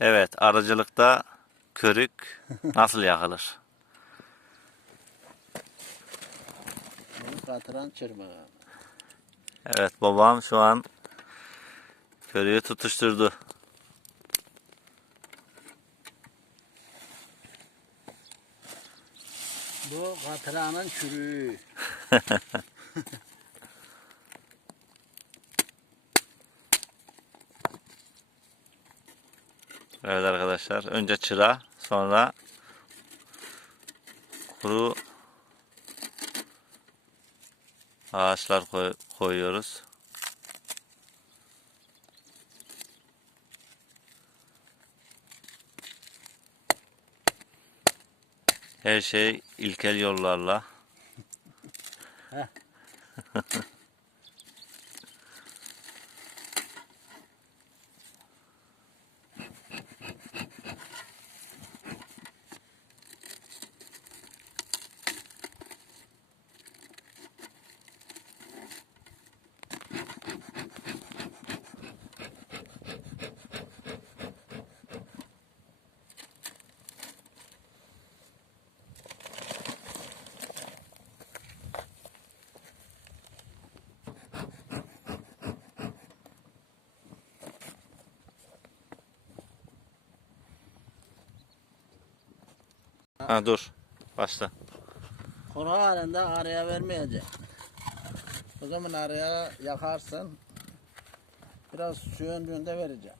Evet, arıcılıkta körük nasıl yakılır? Evet, babam şu an körüğü tutuşturdu. Bu katıranın çürüğü. Evet arkadaşlar, önce çıra, sonra kuru ağaçlar koy- koyuyoruz. Her şey ilkel yollarla. Ha dur. Başla. Kuru halinde araya vermeyecek. O zaman araya yakarsın. Biraz söndüğünde vereceğim.